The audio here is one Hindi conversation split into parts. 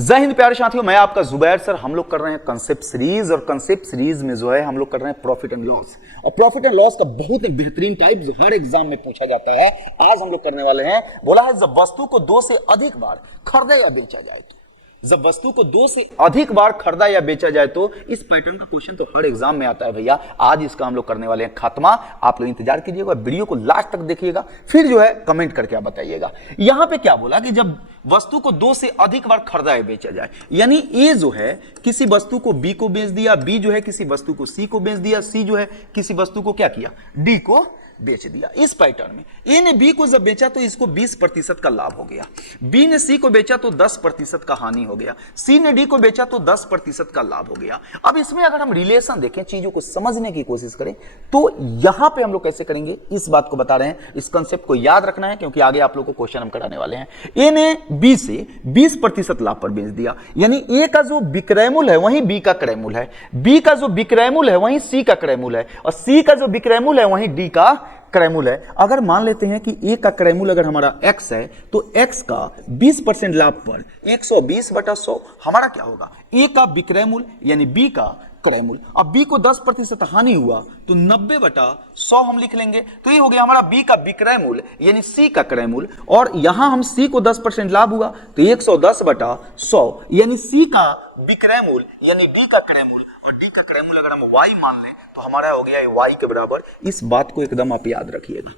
जय हिंद प्यारे साथियों, मैं आपका जुबैर सर। हम लोग कर रहे हैं कंसेप्ट सीरीज, और कंसेप्ट सीरीज में जो है हम लोग कर रहे हैं प्रॉफिट एंड लॉस। और प्रॉफिट एंड लॉस का बहुत ही बेहतरीन टाइप जो हर एग्जाम में पूछा जाता है, आज हम लोग करने वाले हैं। बोला है जब वस्तु को 2 से अधिक बार खरीदा या बेचा जाए तो, जब वस्तु को 2 से अधिक बार खरीदा या बेचा जाए तो, इस पैटर्न का क्वेश्चन तो हर एग्जाम में आता है भैया। आज इसका हम लोग करने वाले हैं खात्मा। आप लोग इंतजार कीजिएगा, वीडियो को लास्ट तक देखिएगा, फिर जो है कमेंट करके आप बताइएगा। यहां पे क्या बोला कि जब वस्तु को 2 से अधिक बार खरीदा या बेचा जाए, यानी ए जो है किसी वस्तु को बी को बेच दिया, बी जो है किसी वस्तु को सी को बेच दिया, सी जो है किसी वस्तु को क्या किया, डी को बेच दिया। इस पैटर्न में ए ने बी को जब बेचा तो इसको 20% का लाभ हो गया, बी ने सी को बेचा तो 10% का हानि हो गया, सी ने डी को बेचा तो 10% का लाभ हो गया। अब इसमें अगर हम रिलेशन देखें, चीजों को समझने की कोशिश करें, तो यहां पे हम लोग कैसे करेंगे, इस बात को बता रहे हैं। इस कंसेप्ट को याद रखना है, क्योंकि आगे आप लोग को क्वेश्चन हम कराने वाले हैं। ए ने बी से 20% लाभ पर बेच दिया, यानी ए का जो विक्रय मूल्य है वहीं बी का क्रय मूल्य है, बी का जो विक्रय मूल्य है वहीं सी का क्रय मूल्य है, और सी का जो विक्रय मूल्य है वहीं डी का क्रय मूल्य है। अगर मान लेते हैं कि ए का क्रय मूल्य अगर हमारा x है, तो x का 20% लाभ पर 120/100 हमारा क्या होगा, ए का विक्रय मूल्य यानी b का क्रय मूल्य। अब b को 10% हानि हुआ तो 90/100 हम लिख लेंगे, तो ये हो गया हमारा b का विक्रय मूल्य यानी c का क्रय मूल्य। और यहां हम c को 10% लाभ हुआ तो 110/100 यानी c का विक्रय मूल्य यानी d का क्रय मूल्य, और d का क्रय मूल्य अगर हम y मान लें तो हमारा हो गया y के बराबर। इस बात को एकदम आप याद रखिएगा,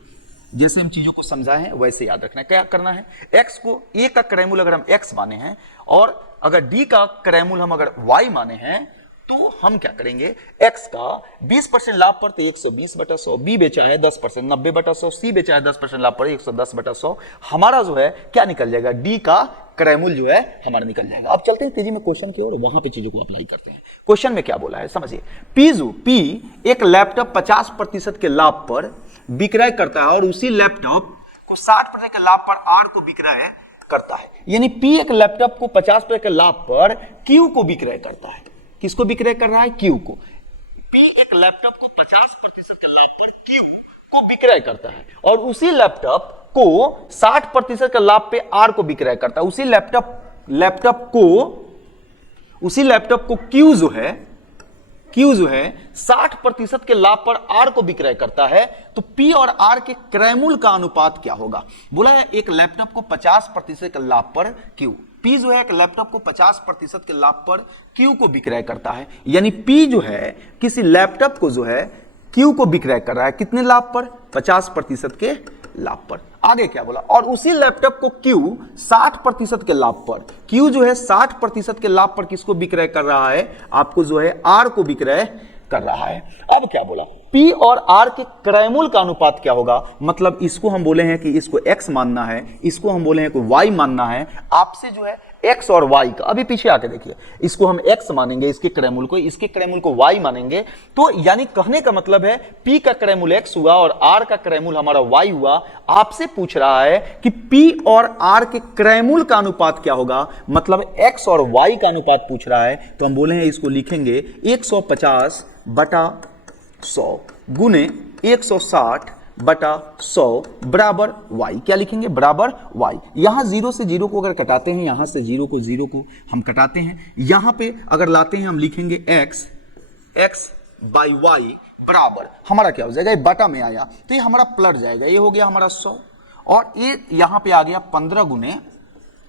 जैसे हम चीजों को समझाए हैं वैसे याद रखना है। क्या करना है, x को a का क्रय मूल्य अगर हम x माने हैं, और अगर d का क्रय मूल्य हम अगर y माने हैं, तो हम क्या करेंगे, x का 20% लाभ पर तो 120/100, b बेचा है 10% 90/100, c बेचा है 10% लाभ पर 110/100, हमारा जो है क्या निकल जाएगा, d का क्रय मूल्य जो है हमारा निकल जाएगा। अब चलते हैं तेजी में क्वेश्चन की ओर, वहां पे चीजों को अप्लाई करते हैं। क्वेश्चन में क्या बोला है समझिए, P एक लैपटॉप 50% के लाभ पर विक्रय करता है, और उसी लैपटॉप को 60% के लाभ पर R को विक्रय करता है। यानी P एक लैपटॉप को 50% के लाभ पर Q को विक्रय करता है। किसको विक्रय कर रहा है, Q को। P एक लैपटॉप को 50% के लाभ पर Q को विक्रय करता है, और उसी लैपटॉप को 60% के लाभ पे R को विक्रय करता है। उसी लैपटॉप को Q जो है 60% के लाभ पर R को विक्रय करता है, तो P और R के क्रय मूल्य का अनुपात क्या होगा। बोला है एक लैपटॉप को 50% के लाभ पर Q, P जो है एक लैपटॉप को 50% के लाभ पर Q को विक्रय करता है, यानी P जो है किसी लैपटॉप को जो है Q को विक्रय कर रहा है, कितने लाभ पर, 50% के लाभ पर। आगे क्या बोला, और उसी लैपटॉप को Q 60% के लाभ पर, Q जो है 60% के लाभ पर किसको विक्रय कर रहा है, आपको जो है R को विक्रय कर रहा है। अब क्या बोला, P और R के क्रय मूल्य का अनुपात क्या होगा, मतलब इसको हम बोले हैं कि इसको x मानना है, इसको हम बोले हैं कि y मानना है। आपसे जो है x और y का, अभी पीछे आके देखिए, इसको हम x मानेंगे इसके क्रय मूल्य को, इसके क्रय मूल्य को y मानेंगे, तो यानी कहने का मतलब है P का क्रय मूल्य x हुआ और R का क्रय मूल्य हमारा y हुआ। आपसे पूछ रहा है कि P और R के क्रय मूल्य का अनुपात क्या होगा, मतलब x और y का अनुपात पूछ रहा है, तो हम बोले हैं इसको लिखेंगे 150/100 गुने 160/100 बराबर y। क्या लिखेंगे, बराबर y। यहां 0 से 0 को अगर कटाते हैं, यहां से 0 को हम कटाते हैं, यहां पे अगर लाते हैं हम लिखेंगे x/y बराबर हमारा क्या हो जाएगा, ये बटा में आया तो ये हमारा पलट जाएगा, ये हो गया हमारा 100, और ये यहां पे आ गया 15 गुने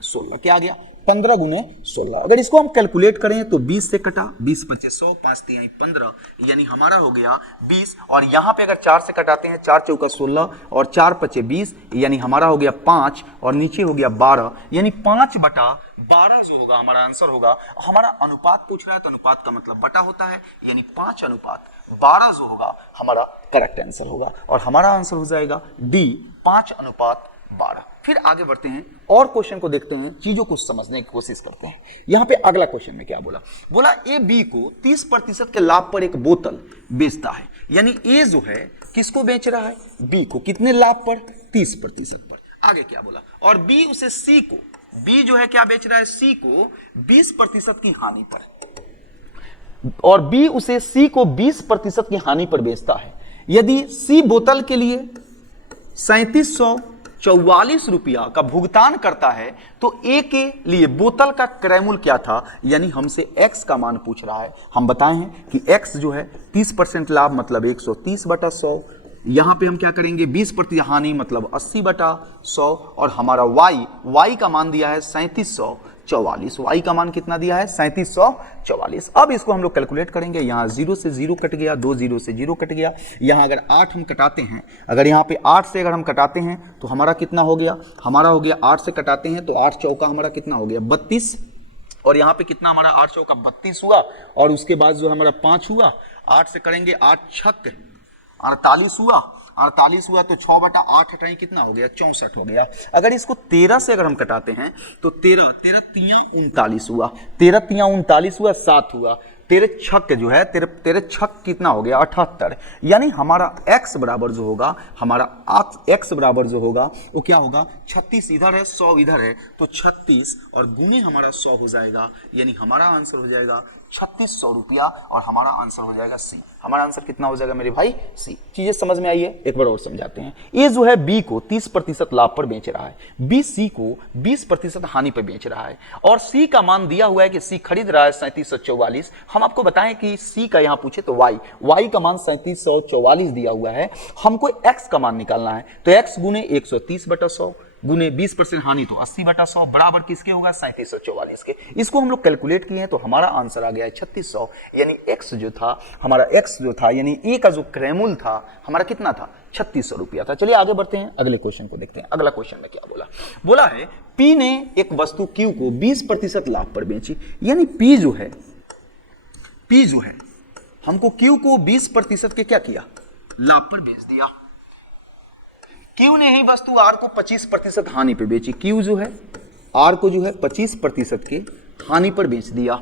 16। क्या आ गया, 15 गुने 16। अगर इसको हम कैलकुलेट करें तो 20 से कटा, 20 × 5 100, 5 × 3 15, यानी हमारा हो गया 20। और यहां पे अगर 4 से कटाते हैं, 4 × 4 = 16 और 4 × 5 = 20, यानी हमारा हो गया 5, और नीचे हो गया 12, यानी 5/12 जो होगा हमारा आंसर होगा। हमारा अनुपात पूछ रहा है तो अनुपात का मतलब बटा होता है, यानी 5/12 जो होगा हमारा करेक्ट आंसर होगा, और हमारा आंसर हो जाएगा D 5/12। फिर आगे बढ़ते हैं और क्वेश्चन को देखते हैं, चीजों को समझने की कोशिश करते हैं। यहां पे अगला क्वेश्चन में क्या बोला, ए बी को 30% के लाभ पर एक बोतल बेचता है, यानी ए जो है किसको बेच रहा है, बी को, कितने लाभ पर, 30% पर। आगे क्या बोला, और बी उसे सी को, बी जो है क्या बेच रहा है, सी को 20% की हानि पर, और बी उसे सी को 20% की हानि पर बेचता है। यदि सी बोतल के लिए 3700 44 रुपया का भुगतान करता है तो ए के लिए बोतल का क्रय मूल्य क्या था, यानी हमसे एक्स का मान पूछ रहा है। हम बताए हैं कि एक्स जो है 30% लाभ मतलब 130/100, यहां पे हम क्या करेंगे 20% हानि मतलब 80/100, और हमारा वाई का मान दिया है 3744। वाई का मान कितना दिया है 3744। अब इसको हम लोग कैलकुलेट करेंगे। यहाँ 0 से 0 कट गया, 2 0 से 0 कट गया। यहाँ अगर 8 हम कटाते हैं, अगर यहाँ पे 8 से अगर हम कटाते हैं तो हमारा कितना हो गया, हमारा हो गया 8 से कटाते हैं तो 8 चौका हमारा कितना हो गया 32, और यहाँ पे कितना हमारा 8 चौका 32 हुआ, और उसके बाद जो हमारा 5 हुआ, 8 से करेंगे 8 छक 48 हुआ, 48 हुआ तो 6/8 हटाएं कितना हो गया 64 हो गया। अगर इसको 13 से अगर हम कटाते हैं तो 13 3 39 हुआ, 13 3 39 हुआ, 7 हुआ, 13 छक जो है 13 छक कितना हो गया 78। यानी हमारा x बराबर जो होगा, हमारा x बराबर जो होगा वो क्या होगा 36 इधर है 100 इधर है तो 36 और गुने हमारा 100 हो जाएगा, यानी हमारा आंसर हो जाएगा 3600 रुपया, और हमारा आंसर हो जाएगा सी। हमारा आंसर कितना हो जाएगा मेरे भाई सी। चीजें समझ में आई है, एक बार और समझाते हैं। ए जो है बी को 30% लाभ पर बेच रहा है, बी सी को 20% हानि पर बेच रहा है, और सी का मान दिया हुआ है कि सी खरीद रहा है 3744। हम आपको बताएं कि सी का यहां पूछे तो वाई का मान 3744 दिया हुआ है, हमको एक्स का मान निकालना है, तो एक्स गुने 130/100 गुने 20% हानि तो 80/100 बराबर किसके होगा 3744 के। इसको हम लोग कैलकुलेट किए हैं तो हमारा आंसर आ गया है 3600, यानी एक्स जो था हमारा, एक्स जो था यानी ए का जो क्रय मूल्य था हमारा कितना था 3600 रुपया था। चलिए आगे बढ़ते हैं, अगले क्वेश्चन को देखते हैं। अगला क्वेश्चन में क्या बोला है पी ने एक वस्तु क्यू को 20% लाभ पर बेची, यानी पी जो है हमको क्यू को 20% के क्या किया लाभ पर बेच दिया। क्यू ने ही वस्तु आर को 25% हानि पे बेची, क्यू जो है आर को जो है 25% के हानि पर बेच दिया।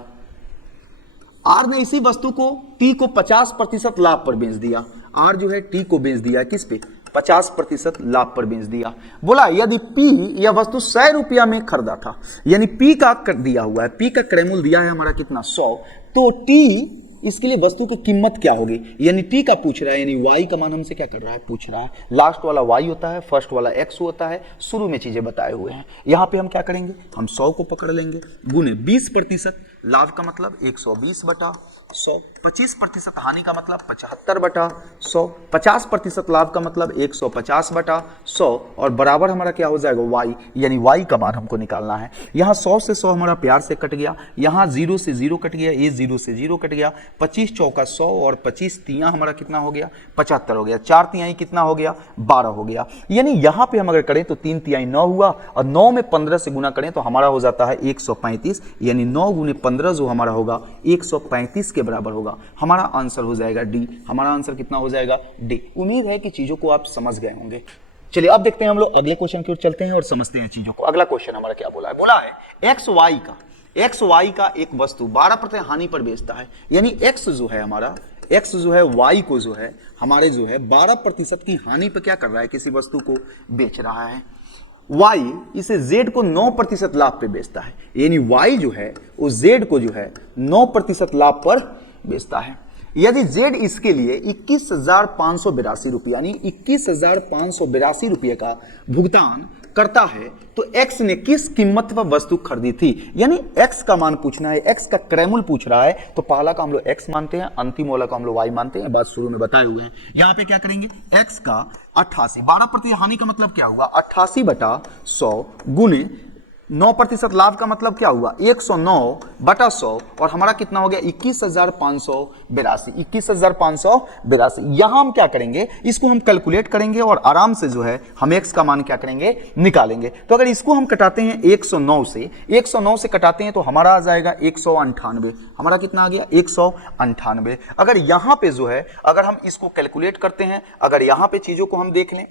आर ने इसी वस्तु को टी को 50% लाभ पर बेच दिया। आर जो है टी को बेच दिया किस पे 50% लाभ पर बेच दिया। बोला यदि पी यह वस्तु 100 रुपया में खरीदा था, यानी पी का कर दिया हुआ है, पी का क्रय मूल्य दिया है हमारा कितना 100, तो टी इसके लिए वस्तु की कीमत क्या होगी, यानी टी का पूछ रहा है, यानी वाई का मान हमसे क्या कर रहा है पूछ रहा है। लास्ट वाला वाई होता है, फर्स्ट वाला एक्स होता है, शुरू में चीजें बताए हुए हैं। यहां पे हम क्या करेंगे, हम 100 को पकड़ लेंगे गुने 20% लाभ का मतलब 120/100, 25% हानि का मतलब 75/100, 50% लाभ का मतलब 150/100, और बराबर हमारा क्या हो जाएगा वाई, यानी वाई का मान हमको निकालना है। यहाँ 100 से 100 हमारा प्यार से कट गया, यहाँ 0 से 0 कट गया, ये 0 से 0 कट गया, 25 चौका 100 और 25 तिया हमारा कितना हो गया 75 हो गया, 4 तिहाई कितना हो गया 12 हो गया। यानी यहाँ पे हम अगर करें तो 3 तिहाई 9 हुआ, और 9 में 15 से गुना करें तो हमारा हो जाता है 135, यानी 9 गुने 15 जो हमारा होगा 135 के बराबर होगा। हमारा आंसर हो जाएगा डी। हमारा आंसर कितना हो जाएगा डी। उम्मीद है कि चीजों को आप समझ गए होंगे। चलिए अब देखते हैं, हम लोग अगले क्वेश्चन की ओर चलते हैं और समझते हैं चीजों को। अगला क्वेश्चन हमारा क्या बोला है एक्स वाई का एक वस्तु 12% हानि पर बेचता है, यानी एक्स जो है हमारा, एक्स जो है वाई को जो है हमारे जो है 12% की हानि पर क्या कर रहा है, किसी वस्तु को बेच रहा है। वाई इसे जेड को 9% लाभ पे बेचता है, यानी वाई जो है वो जेड को जो है 9% लाभ पर बेचता है। यदि जेड इसके लिए 21,582 रुपये यानी 21,582 रुपये का भुगतान करता है तो एक्स ने किस कीमत पर वस्तु खरीदी थी, यानी एक्स का मान पूछना है, एक्स का क्रय मूल्य पूछ रहा है। तो पहला का हम लोग एक्स मानते हैं, अंतिम वाला का हम लोग वाई मानते हैं, बात शुरू में बताए हुए हैं। यहां पे क्या करेंगे, एक्स का 88, 12% हानि का मतलब क्या हुआ 88/100 गुने 9% लाभ का मतलब क्या हुआ 109/100, और हमारा कितना हो गया 21,582, 21,582। यहां हम क्या करेंगे, इसको हम कैलकुलेट करेंगे और आराम से जो है हम एक्स का मान क्या करेंगे निकालेंगे। तो अगर इसको हम कटाते हैं 109 से कटाते हैं तो हमारा आ जाएगा 198। हमारा कितना आ गया 198। अगर यहां पे जो है, अगर हम इसको कैलकुलेट करते हैं, अगर यहां पे चीजों को हम देख लें,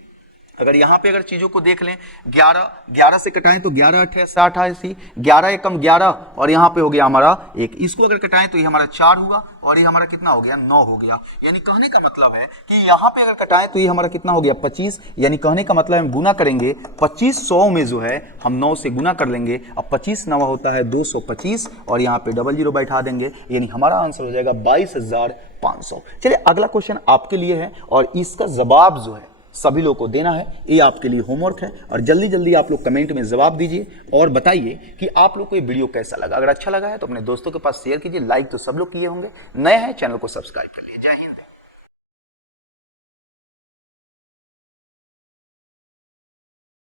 अगर चीजों को देख लें 11 से कटाएं तो 11 8 88, 11 एकम 11, और यहाँ पे हो गया हमारा 1। इसको अगर कटाएं तो ये हमारा 4 हुआ, और ये हमारा कितना हो गया 9 हो गया। यानी कहने का मतलब है कि यहाँ पे अगर कटाएं तो ये हमारा कितना हो गया 25, यानी कहने का मतलब हम गुना करेंगे 25 100 में जो है हम 9 से गुना कर लेंगे। अब 25 9 होता है 225, और यहाँ पे 00 बैठा देंगे, यानी हमारा आंसर हो जाएगा 22,500। चलिए अगला क्वेश्चन आपके लिए है, और इसका जवाब जो है सभी लोगों को देना है। ये आपके लिए होमवर्क है और जल्दी जल्दी आप लोग कमेंट में जवाब दीजिए और बताइए कि आप लोग को ये वीडियो कैसा लगा। अगर अच्छा लगा है तो अपने दोस्तों के पास शेयर कीजिए। लाइक तो सब लोग किए होंगे, नए हैं चैनल को सब्सक्राइब कर लीजिए। जय हिंद।